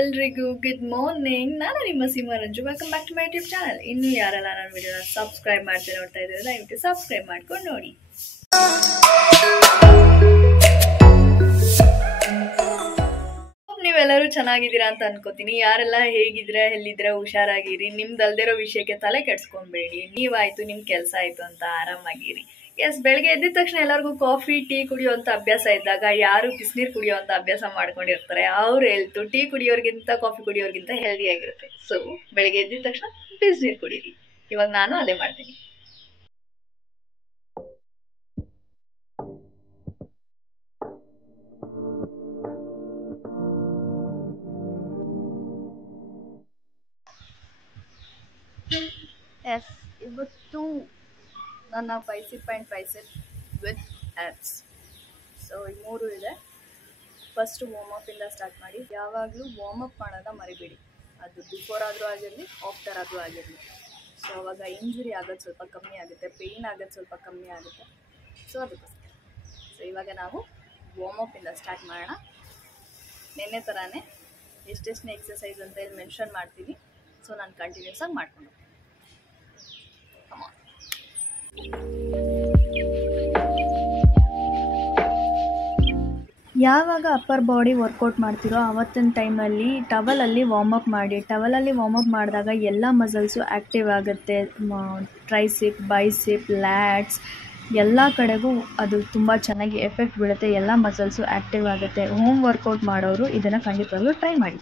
ಎಲ್ರಿಗೂ good morning. ನಾನು ನಿಮ್ಮ ಸಿಂಹರಂಜು. Welcome back to my YouTube channel. ಇನ್ನೂ ಯಾರೆಲ್ಲ ನನ್ನ ವಿಡಿಯೋನ ಸಬ್ಸ್ಕ್ರೈಬ್ ಮಾಡ್ತೀನಿ ನೋಡ್ತಾ ಇದ್ದೀರಾ, ದಯವಿಟ್ಟು ಸಬ್ಸ್ಕ್ರೈಬ್ ಮಾಡ್ಕೊಂಡು ನೋಡಿ. ನೀವೆಲ್ಲರೂ ಚೆನ್ನಾಗಿದ್ದೀರಾ ಅಂತ ಅನ್ಕೋತೀನಿ. ಯಾರೆಲ್ಲ ಹೇಗಿದ್ರೆ ಎಲ್ಲಿದ್ರೆ ಹುಷಾರಾಗಿರಿ. ನಿಮ್ದಲ್ದಿರೋ ವಿಷಯಕ್ಕೆ ತಲೆ ಕೆಡ್ಸ್ಕೊಂಬೇಡಿ. ನೀವಾಯ್ತು ನಿಮ್ ಕೆಲಸ ಆಯ್ತು ಅಂತ ಆರಾಮಾಗಿರಿ. ಬೆಳಗ್ಗೆ ಎದ್ದ ತಕ್ಷಣ ಎಲ್ಲರಿಗೂ ಕಾಫಿ ಟೀ ಕುಡಿಯುವಂತ ಅಭ್ಯಾಸ ಇದ್ದಾಗ ಯಾರು ಬಿಸಿನೀರು ಕುಡಿಯುವಂತ ಅಭ್ಯಾಸ ಮಾಡ್ಕೊಂಡಿರ್ತಾರೆ. ಅವ್ರ ಹೆಲ್ತ್ ಟೀ ಕುಡಿಯೋರ್ಗಿಂತ ಕಾಫಿ ಕುಡಿಯೋರ್ಗಿಂತ ಹೆಲ್ದಿ ಆಗಿರುತ್ತೆ. ಸೊ ಬೆಳಗ್ಗೆ ಎದ್ದ ತಕ್ಷಣ ಬಿಸಿನೀರು ಕುಡೀರಿ. ಇವಾಗ ನಾನು ಅದೇ ಮಾಡ್ತೀನಿ. ಇವತ್ತು ನನ್ನ bicep and tricep with apps. So ಈ ಮೂರು ಇದೆ. ಫಸ್ಟ್ ವಾರ್ಮಪ್ಪಿಂದ ಸ್ಟಾರ್ಟ್ ಮಾಡಿ. ಯಾವಾಗಲೂ ವಾರ್ಮಪ್ ಮಾಡೋದ ಮರಿಬೇಡಿ. ಅದು ಬಿಫೋರ್ ಆದರೂ ಆಗಿರಲಿ, ಆಫ್ಟರ್ ಆದರೂ ಆಗಿರಲಿ. ಸೊ ಅವಾಗ ಇಂಜುರಿ ಆಗೋದು ಸ್ವಲ್ಪ ಕಮ್ಮಿ ಆಗುತ್ತೆ, ಪೇಯ್ನ್ ಆಗೋದು ಸ್ವಲ್ಪ ಕಮ್ಮಿ ಆಗುತ್ತೆ. ಸೊ ಅದಕ್ಕೋಸ್ಕರ ಇವಾಗ ನಾವು ವಾರ್ಮಪ್ಪಿಂದ ಸ್ಟಾರ್ಟ್ ಮಾಡೋಣ. ನಿನ್ನೆ ಥರನೇ ಎಷ್ಟೆಷ್ಟನೇ ಎಕ್ಸಸೈಸ್ ಅಂತ ಹೇಳಿ ಮೆನ್ಷನ್ ಮಾಡ್ತೀನಿ. ಸೊ ನಾನು ಕಂಟಿನ್ಯೂಸ್ ಆಗಿ ಮಾಡ್ಕೊಂಡು ಯಾವಾಗ ಅಪ್ಪರ್ ಬಾಡಿ ವರ್ಕೌಟ್ ಮಾಡ್ತಿರೋ ಆವತ್ತಿನ ಟೈಮಲ್ಲಿ ಟವಲಲ್ಲಿ ವಾರ್ಮಪ್ ಮಾಡಿ. ಟವಲಲ್ಲಿ ವಾರ್ಮಪ್ ಮಾಡಿದಾಗ ಎಲ್ಲ ಮಸಲ್ಸು ಆ್ಯಕ್ಟಿವ್ ಆಗುತ್ತೆ. ಟ್ರೈಸಿಪ್, ಬೈಸಿಪ್, ಲ್ಯಾಟ್ಸ್ ಎಲ್ಲ ಕಡೆಗೂ ಅದು ತುಂಬ ಚೆನ್ನಾಗಿ ಎಫೆಕ್ಟ್ ಬೀಳುತ್ತೆ. ಎಲ್ಲ ಮಸಲ್ಸು ಆ್ಯಕ್ಟಿವ್ ಆಗುತ್ತೆ. ಹೋಮ್ ವರ್ಕೌಟ್ ಮಾಡೋರು ಇದನ್ನು ಖಂಡಿತವಾಗ್ಲೂ ಟ್ರೈ ಮಾಡಿ.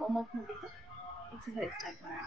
ವಾರ್ಮಪ್ ಮುಗಿತು, ಎಕ್ಸಸೈಸ್ ಸ್ಟಾರ್ಟ್ ಮಾಡೋಣ.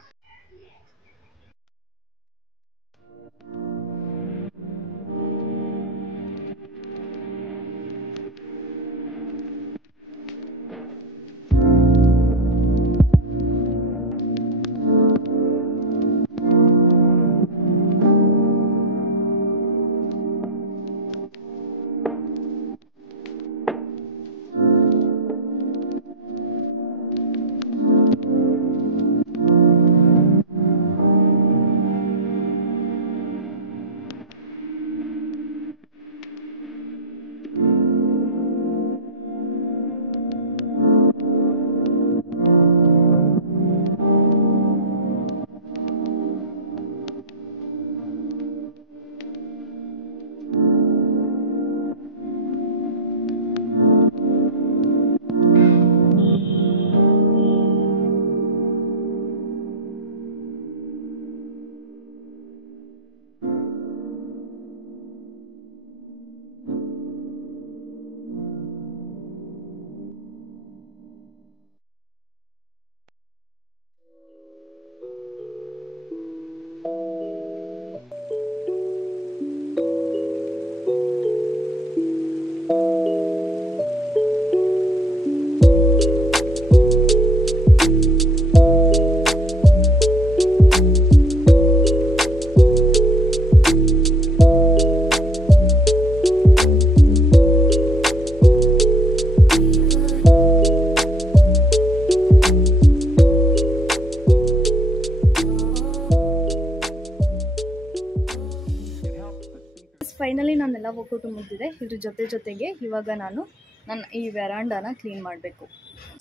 ಫೈನಲಿ ನಾನೆಲ್ಲ ವರ್ಕೌಟು ಮುಗಿದಿದೆ. ಇದ್ರ ಜೊತೆಗೆ ಇವಾಗ ನಾನು ನನ್ನ ಈ ವೆರಾಂಡಾನ ಕ್ಲೀನ್ ಮಾಡಬೇಕು.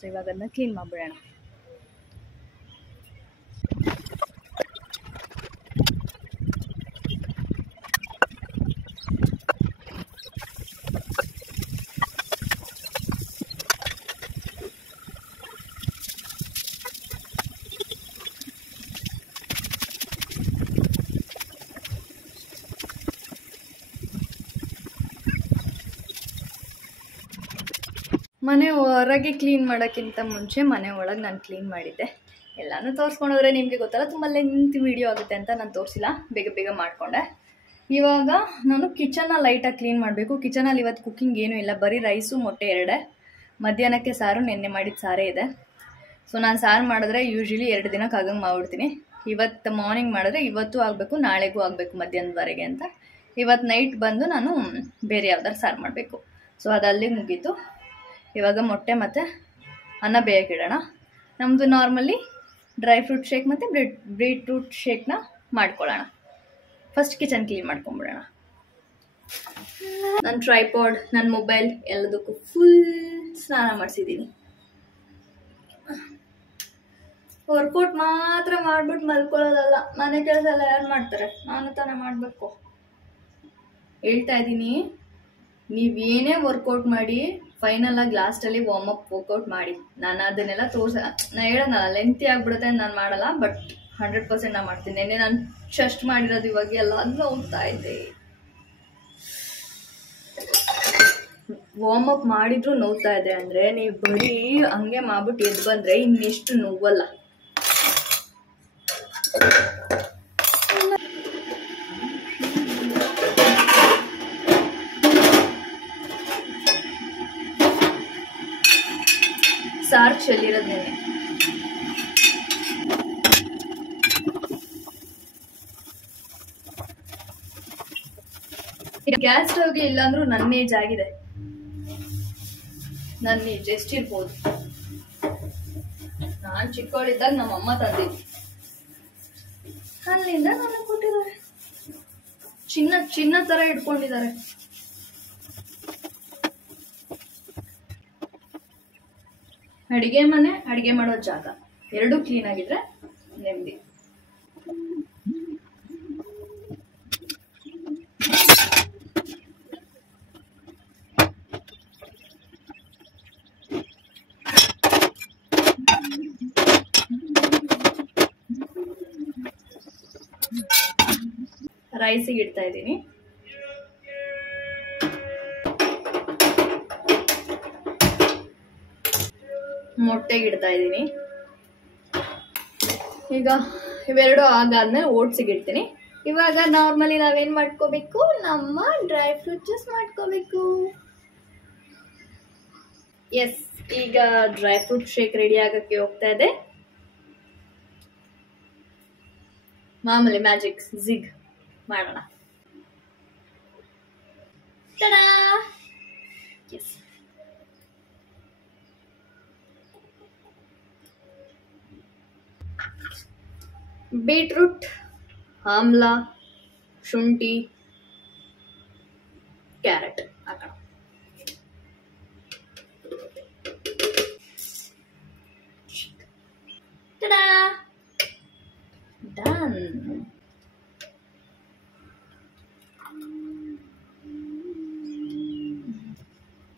ಸೊ ಇವಾಗ ಅದನ್ನ ಕ್ಲೀನ್ ಮಾಡಿಬಿಡೋಣ. ಮನೆ ಹೊರಗೆ ಕ್ಲೀನ್ ಮಾಡೋಕ್ಕಿಂತ ಮುಂಚೆ ಮನೆ ಒಳಗೆ ನಾನು ಕ್ಲೀನ್ ಮಾಡಿದ್ದೆ. ಎಲ್ಲನೂ ತೋರಿಸ್ಕೊಂಡೋದ್ರೆ ನಿಮಗೆ ಗೊತ್ತಲ್ಲ, ತುಂಬ ಲೆಂತ್ ವೀಡಿಯೋ ಆಗುತ್ತೆ ಅಂತ ನಾನು ತೋರಿಸಿಲ್ಲ, ಬೇಗ ಮಾಡಿಕೊಂಡೆ. ಇವಾಗ ನಾನು ಕಿಚನ್ನ ಲೈಟಾಗಿ ಕ್ಲೀನ್ ಮಾಡಬೇಕು. ಕಿಚನಲ್ಲಿ ಇವತ್ತು ಕುಕ್ಕಿಂಗ್ ಏನೂ ಇಲ್ಲ, ಬರೀ ರೈಸು ಮೊಟ್ಟೆ ಎರಡೇ. ಮಧ್ಯಾಹ್ನಕ್ಕೆ ಸಾರು, ನೆನ್ನೆ ಮಾಡಿದ ಸಾರೇ ಇದೆ. ಸೊ ನಾನು ಸಾರು ಮಾಡಿದ್ರೆ ಯೂಶ್ವಲಿ 2 ದಿನಕ್ಕೆ ಆಗಂಗೆ ಮಾಡ್ಬಿಡ್ತೀನಿ. ಇವತ್ತು ಮಾರ್ನಿಂಗ್ ಮಾಡಿದ್ರೆ ಇವತ್ತು ಆಗಬೇಕು, ನಾಳೆಗೂ ಆಗಬೇಕು ಮಧ್ಯಾಹ್ನದವರೆಗೆ ಅಂತ. ಇವತ್ತು ನೈಟ್ ಬಂದು ನಾನು ಬೇರೆ ಯಾವ್ದಾರು ಸಾರು ಮಾಡಬೇಕು. ಸೊ ಅದು ಅಲ್ಲಿಗೆ ಮುಗೀತು. ಇವಾಗ ಮೊಟ್ಟೆ ಮತ್ತು ಅನ್ನ ಬೇಯಕ್ಕಿಡೋಣ. ನಮ್ಮದು ನಾರ್ಮಲಿ ಡ್ರೈ ಫ್ರೂಟ್ ಶೇಕ್ ಮತ್ತು ಬೀಟ್ರೂಟ್ ಶೇಕ್ನ ಮಾಡ್ಕೊಳ್ಳೋಣ. ಫಸ್ಟ್ ಕಿಚನ್ ಕ್ಲೀನ್ ಮಾಡ್ಕೊಂಬಿಡೋಣ. ನನ್ನ ಟ್ರೈಪಾಡ್, ನನ್ನ ಮೊಬೈಲ್ ಎಲ್ಲದಕ್ಕೂ ಫುಲ್ ಸ್ನಾನ ಮಾಡಿಸಿದ್ದೀನಿ. ವರ್ಕೌಟ್ ಮಾತ್ರ ಮಾಡ್ಬಿಟ್ಟು ಮಲ್ಕೊಳ್ಳೋದಲ್ಲ, ಮನೆ ಕೆಲಸ ಎಲ್ಲ ಯಾರು ಮಾಡ್ತಾರೆ? ನಾನು ತಾನೇ ಮಾಡಬೇಕು. ಹೇಳ್ತಾ ಇದ್ದೀನಿ, ನೀವೇನೇ ವರ್ಕೌಟ್ ಮಾಡಿ ಫೈನಲ್ ಆಗಿ ಲಾಸ್ಟಲ್ಲಿ ವಾರ್ಮ್ ಅಪ್ ವರ್ಕೌಟ್ ಮಾಡಿ. ನಾನು ಅದನ್ನೆಲ್ಲ ನಾನು ಹೇಳೋಣ ಲೆಂತಿ ಆಗ್ಬಿಡುತ್ತೆ, ನಾನು ಮಾಡಲ್ಲ. ಬಟ್ 100% ನಾನು ಮಾಡ್ತೀನಿ. ನೆನ್ನೆ ನಾನು ಚೆಸ್ಟ್ ಮಾಡಿರೋದು ಇವಾಗ ಎಲ್ಲ ಅದನ್ನ ಹೋಗ್ತಾ ಇದ್ದೆ. ವಾರ್ಮ್ ಅಪ್ ಮಾಡಿದ್ರು ನೋವ್ತಾ ಇದೆ ಅಂದರೆ ನೀವು ಬರೀ ಹಂಗೆ ಮಾಡ್ಬಿಟ್ಟು ಎದ್ದು ಬಂದರೆ ಇನ್ನೆಷ್ಟು ನೋವಲ್ಲ. ಸಾರು ಚೆಲ್ಲಿರೋದು ನೆನೆ. ಗ್ಯಾಸ್ ಸ್ಟವ್ಗೆ ಇಲ್ಲಾಂದ್ರೂ ನನ್ನ ಏಜ್ ಆಗಿದೆ. ನನ್ನ ಏಜ್ ಎಷ್ಟಿರ್ಬೋದು? ನಾನು ಚಿಕ್ಕವಳಿದ್ದಾಗ ನಮ್ಮಮ್ಮ ತಂದಿದ್ದು, ಅಲ್ಲಿಂದ ನನಗೆ ಕೊಟ್ಟಿದ್ದಾರೆ. ಚಿನ್ನ ತರ ಇಟ್ಕೊಂಡಿದ್ದಾರೆ. ಅಡಿಗೆ ಮನೆ, ಅಡಿಗೆ ಮಾಡೋ ಜಾಗ ಎರಡೂ ಕ್ಲೀನ್ ಆಗಿದ್ರೆ ನೆಮ್ಮದಿ. ರೈಸಿಗೆ ಇಡ್ತಾ ಇದ್ದೀನಿ. ಮೊಟ್ಟೆಗೆ ಇಡ್ತಾ ಇದ್ದೀನಿ. ಈಗ ಇವೆರಡು ಆಗಾದ್ಮೇಲೆ ಓಟ್ಸಿಗೆ ಇಡ್ತೀನಿ. ಇವಾಗ ನಾರ್ಮಲಿ ನಾವೇನ್ ಮಾಡ್ಕೋಬೇಕು, ನಮ್ಮ ಡ್ರೈ ಫ್ರೂಟ್ ಜ್ಯೂಸ್ ಮಾಡ್ಕೋಬೇಕು. ಎಸ್, ಈಗ ಡ್ರೈ ಫ್ರೂಟ್ ಶೇಕ್ ರೆಡಿ ಆಗಕ್ಕೆ ಹೋಗ್ತಾ ಇದೆ. ಮಾಮೂಲಿ ಮ್ಯಾಜಿಕ್ ಜಿಗ್ ಮಾಡೋಣ. ಟಡಾ! ಎಸ್, ಬೀಟ್ರೂಟ್, ಆಮ್ಲ, ಶುಂಠಿ, ಕ್ಯಾರೆಟ್ ಹಾಕೋಣ. ಟಡಾ! ಡನ್.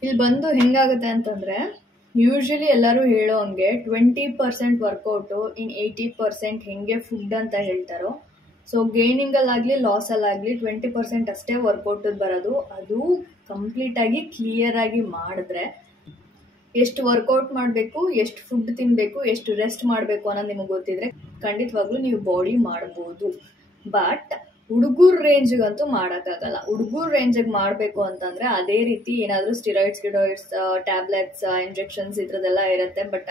ಇಲ್ಲಿ ಬಂದು ಹೆಂಗಾಗುತ್ತೆ ಅಂತಂದ್ರೆ, ಯೂಶಲಿ ಎಲ್ಲರೂ ಹೇಳೋ ಹಂಗೆ 20% ವರ್ಕೌಟು ಇನ್ 80% ಹೆಂಗೆ ಫುಡ್ ಅಂತ ಹೇಳ್ತಾರೋ. ಸೊ ಗೇನಿಂಗಲ್ಲಾಗಲಿ ಲಾಸಲ್ಲಾಗಲಿ 20% ಅಷ್ಟೇ ವರ್ಕೌಟ್ ಬರೋದು. ಅದು ಕಂಪ್ಲೀಟಾಗಿ ಕ್ಲಿಯರಾಗಿ ಮಾಡಿದ್ರೆ ಎಷ್ಟು ವರ್ಕೌಟ್ ಮಾಡಬೇಕು, ಎಷ್ಟು ಫುಡ್ ತಿನ್ನಬೇಕು, ಎಷ್ಟು ರೆಸ್ಟ್ ಮಾಡಬೇಕು ಅನ್ನೋದು ನಿಮಗೆ ಗೊತ್ತಿದ್ರೆ ಖಂಡಿತವಾಗ್ಲೂ ನೀವು ಬಾಡಿ ಮಾಡ್ಬೋದು. ಬಟ್ ಹುಡುಗರ ರೇಂಜ್ಗಂತೂ ಮಾಡೋಕ್ಕಾಗಲ್ಲ. ಹುಡುಗರ ರೇಂಜಿಗೆ ಮಾಡಬೇಕು ಅಂತಂದರೆ ಅದೇ ರೀತಿ ಏನಾದರೂ ಸ್ಟಿರಾಯ್ಡ್ಸ್ ಟ್ಯಾಬ್ಲೆಟ್ಸ್, ಇಂಜೆಕ್ಷನ್ಸ್ ಇದ್ರದ್ದೆಲ್ಲ ಇರುತ್ತೆ. ಬಟ್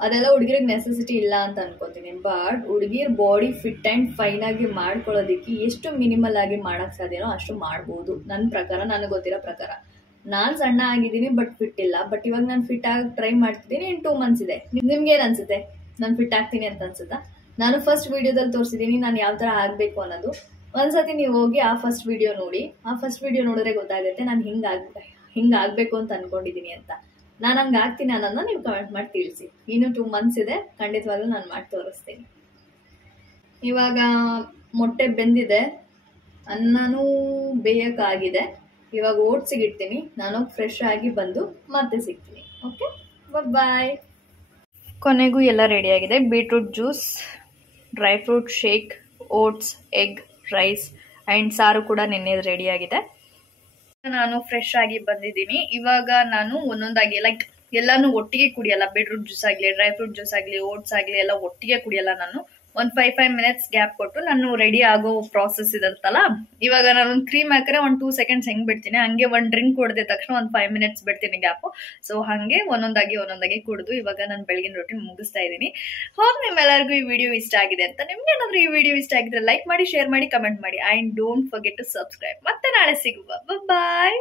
ಅದೆಲ್ಲ ಹುಡುಗಿರಿಗೆ ನೆಸೆಸಿಟಿ ಇಲ್ಲ ಅಂತ ಅನ್ಕೋತೀನಿ. ಬಟ್ ಹುಡುಗಿರ್ ಬಾಡಿ ಫಿಟ್ ಆ್ಯಂಡ್ ಫೈನ್ ಆಗಿ ಮಾಡ್ಕೊಳ್ಳೋದಕ್ಕೆ ಎಷ್ಟು ಮಿನಿಮಲ್ ಆಗಿ ಮಾಡೋಕ್ಕೆ ಸಾಧ್ಯನೋ ಅಷ್ಟು ಮಾಡ್ಬೋದು. ನನ್ನ ಪ್ರಕಾರ, ನನಗೆ ಗೊತ್ತಿರೋ ಪ್ರಕಾರ. ನಾನು ಸಣ್ಣ ಆಗಿದ್ದೀನಿ ಬಟ್ ಫಿಟ್ ಇಲ್ಲ. ಬಟ್ ಇವಾಗ ನಾನು ಫಿಟ್ ಆಗಿ ಟ್ರೈ ಮಾಡ್ತಿದ್ದೀನಿ. ಇನ್ನು 2 months ಇದೆ. ನಿಮ್ಗೇನು ಅನ್ಸುತ್ತೆ? ನಾನು ಫಿಟ್ ಆಗ್ತೀನಿ ಅಂತ ಅನ್ಸುತ್ತಾ? ನಾನು ಫಸ್ಟ್ ವಿಡಿಯೋದಲ್ಲಿ ತೋರಿಸಿದ್ದೀನಿ ನಾನು ಯಾವ ಥರ ಆಗಬೇಕು ಅನ್ನೋದು. ಒಂದ್ಸತಿ ನೀವು ಹೋಗಿ ಆ ಫಸ್ಟ್ ವಿಡಿಯೋ ನೋಡಿ. ಆ ಫಸ್ಟ್ ವಿಡಿಯೋ ನೋಡಿದ್ರೆ ಗೊತ್ತಾಗುತ್ತೆ ನಾನು ಹಿಂಗೆ ಆಗಬೇಕು ಅಂತ ಅನ್ಕೊಂಡಿದ್ದೀನಿ ಅಂತ. ನಾನು ಹಂಗೆ ಆಗ್ತೀನಿ ಅನ್ನೋದನ್ನ ನೀವು ಕಮೆಂಟ್ ಮಾಡಿ ತಿಳಿಸಿ. ಇನ್ನು 2 months ಇದೆ, ಖಂಡಿತವಾಗ್ಲೂ ನಾನು ಮಾಡಿ ತೋರಿಸ್ತೀನಿ. ಇವಾಗ ಮೊಟ್ಟೆ ಬೆಂದಿದೆ, ಅನ್ನನೂ ಬೇಯಕ್ಕಾಗಿದೆ. ಇವಾಗ ಓಟ್ಸಿಗೆ ಇಡ್ತೀನಿ. ನಾನು ಫ್ರೆಶ್ ಆಗಿ ಬಂದು ಮತ್ತೆ ಸಿಗ್ತೀನಿ. Okay, bye. ಕೊನೆಗೂ ಎಲ್ಲ ರೆಡಿಯಾಗಿದೆ. Beetroot juice, dry fruit shake, oats, egg, rice and ಸಾರು ಕೂಡ ನಿನ್ನೆ ರೆಡಿಯಾಗಿದೆ. ನಾನು ಫ್ರೆಶ್ ಆಗಿ ಬಂದಿದ್ದೀನಿ. ಇವಾಗ ನಾನು ಒಂದೊಂದಾಗಿ ಎಲ್ಲಾನು ಒಟ್ಟಿಗೆ ಕುಡಿಯಲ್ಲ. ಬೀಟ್ರೂಟ್ ಜ್ಯೂಸ್ ಆಗಲಿ, ಡ್ರೈ ಫ್ರೂಟ್ ಜ್ಯೂಸ್ ಆಗಲಿ, ಓಟ್ಸ್ ಆಗಲಿ ಎಲ್ಲ ಒಟ್ಟಿಗೆ ಕುಡಿಯಲ್ಲ. ನಾನು ಒಂದು 5 ಮಿನಿಟ್ಸ್ ಗ್ಯಾಪ್ ಕೊಟ್ಟು ನಾನು ರೆಡಿ ಆಗೋ ಪ್ರಾಸೆಸ್ ಇರುತ್ತಲ್ಲ, ಇವಾಗ ನಾನು ಒಂದು ಕ್ರೀಮ್ ಹಾಕಿದ್ರೆ ಒಂದು 2 ಸೆಕೆಂಡ್ಸ್ ಹೆಂಗೆ ಬಿಡ್ತೀನಿ, ಹಂಗೆ ಒಂದು ಡ್ರಿಂಕ್ ಕುಡಿದ ತಕ್ಷಣ ಒಂದು 5 ಮಿನಿಟ್ಸ್ ಬಿಡ್ತೀನಿ ಗ್ಯಾಪು. ಸೊ ಹಾಗೆ ಒಂದೊಂದಾಗಿ ಕುಡಿದು ಇವಾಗ ನಾನು ಬೆಳಗಿನ ರೊಟೀನ್ ಮುಗಿಸ್ತಾ ಇದ್ದೀನಿ. ಹೋಪ್ ನಿಮ್ಮೆಲ್ಲರಿಗೂ ಈ ವಿಡಿಯೋ ಇಷ್ಟ ಆಗಿದೆ ಅಂತ. ನಿಮ್ಗೆ ಏನಾದರೂ ಈ ವಿಡಿಯೋ ಇಷ್ಟ ಆಗಿದ್ರೆ ಲೈಕ್ ಮಾಡಿ, ಶೇರ್ ಮಾಡಿ, ಕಮೆಂಟ್ ಮಾಡಿ. And don't forget to subscribe. ಮತ್ತೆ ನಾಳೆ ಸಿಗುವ. ಬಾಯ್.